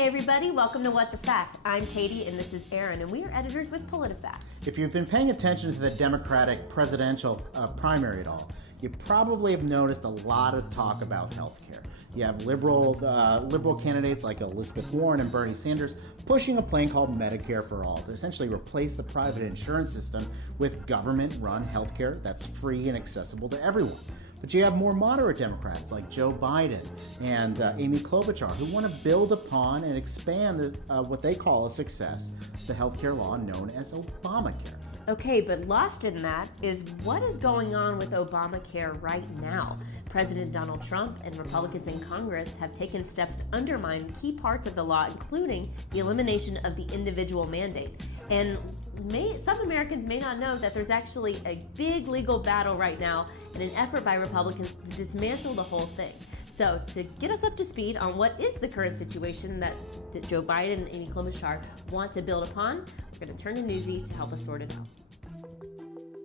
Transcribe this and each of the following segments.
Hey everybody, welcome to What the Fact. I'm Katie and this is Aaron, and we are editors with PolitiFact. If you've been paying attention to the Democratic presidential primary at all, you probably have noticed a lot of talk about health care. You have liberal candidates like Elizabeth Warren and Bernie Sanders pushing a plan called Medicare for All to essentially replace the private insurance system with government-run health care that's free and accessible to everyone. But you have more moderate Democrats like Joe Biden and Amy Klobuchar who want to build upon and expand what they call a success, the healthcare law known as Obamacare. Okay, but lost in that is what is going on with Obamacare right now. President Donald Trump and Republicans in Congress have taken steps to undermine key parts of the law, including the elimination of the individual mandate. And some Americans may not know that there's actually a big legal battle right now in an effort by Republicans to dismantle the whole thing. So to get us up to speed on what is the current situation that Joe Biden and Amy Klobuchar want to build upon, we're going to turn to Newsy to help us sort it out.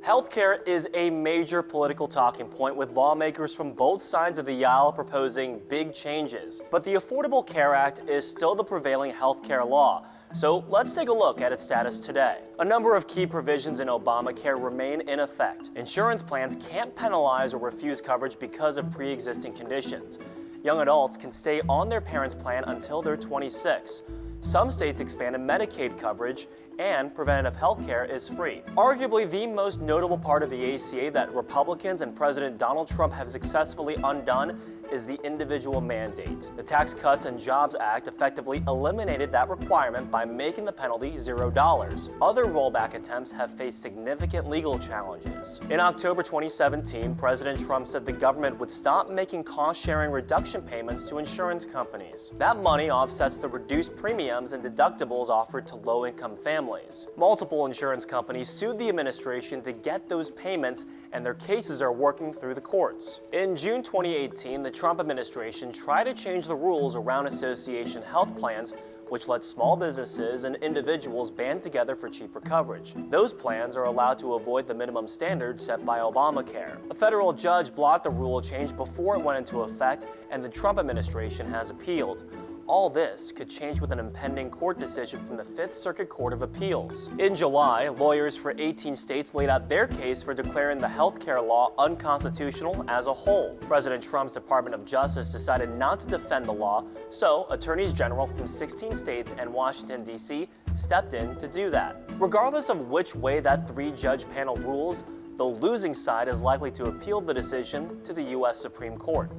Healthcare is a major political talking point, with lawmakers from both sides of the aisle proposing big changes. But the Affordable Care Act is still the prevailing healthcare law. So let's take a look at its status today. A number of key provisions in Obamacare remain in effect. Insurance plans can't penalize or refuse coverage because of pre-existing conditions. Young adults can stay on their parents' plan until they're 26. Some states expanded Medicaid coverage, and preventative health care is free. Arguably the most notable part of the ACA that Republicans and President Donald Trump have successfully undone is the individual mandate. The Tax Cuts and Jobs Act effectively eliminated that requirement by making the penalty $0. Other rollback attempts have faced significant legal challenges. In October 2017, President Trump said the government would stop making cost-sharing reduction payments to insurance companies. That money offsets the reduced premiums and deductibles offered to low-income families. Multiple insurance companies sued the administration to get those payments, and their cases are working through the courts. In June 2018, the Trump administration tried to change the rules around association health plans, which let small businesses and individuals band together for cheaper coverage. Those plans are allowed to avoid the minimum standards set by Obamacare. A federal judge blocked the rule change before it went into effect, and the Trump administration has appealed. All this could change with an impending court decision from the Fifth Circuit Court of Appeals. In July, lawyers for 18 states laid out their case for declaring the healthcare law unconstitutional as a whole. President Trump's Department of Justice decided not to defend the law, so attorneys general from 16 states and Washington, D.C. stepped in to do that. Regardless of which way that three-judge panel rules, the losing side is likely to appeal the decision to the U.S. Supreme Court.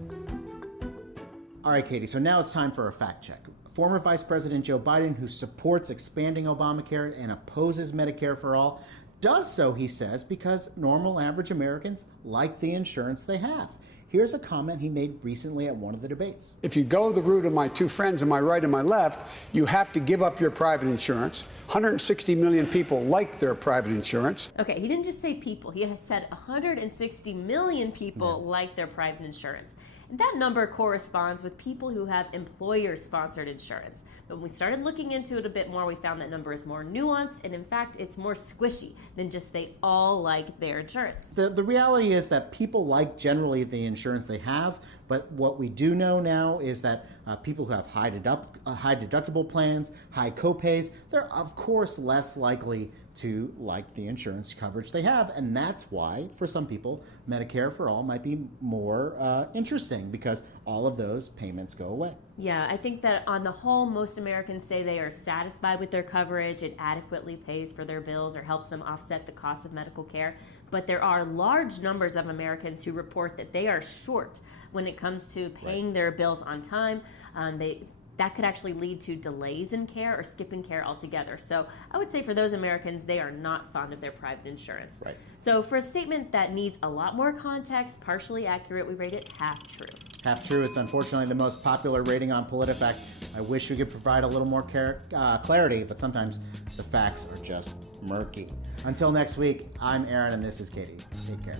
All right, Katie, so now it's time for a fact check. Former Vice President Joe Biden, who supports expanding Obamacare and opposes Medicare for All, does so, he says, because normal average Americans like the insurance they have. Here's a comment he made recently at one of the debates. If you go the route of my two friends on my right and my left, you have to give up your private insurance. 160 million people like their private insurance. Okay, he didn't just say people. He has said 160 million people like their private insurance. That number corresponds with people who have employer-sponsored insurance. But when we started looking into it a bit more, we found that number is more nuanced, and in fact, it's more squishy than just they all like their insurance. The reality is that people like generally the insurance they have, but what we do know now is that people who have high deductible plans, high copays, they're of course less likely to like the insurance coverage they have, and that's why, for some people, Medicare for All might be more interesting because all of those payments go away. Yeah, I think that on the whole, most Americans say they are satisfied with their coverage. It adequately pays for their bills or helps them offset the cost of medical care. But there are large numbers of Americans who report that they are short when it comes to paying their bills on time. That could actually lead to delays in care or skipping care altogether. So I would say for those Americans, they are not fond of their private insurance. Right. So for a statement that needs a lot more context, partially accurate, we rate it half true. Half true. It's unfortunately the most popular rating on PolitiFact. I wish we could provide a little more clarity, but sometimes the facts are just murky. Until next week, I'm Aaron and this is Katie. Take care.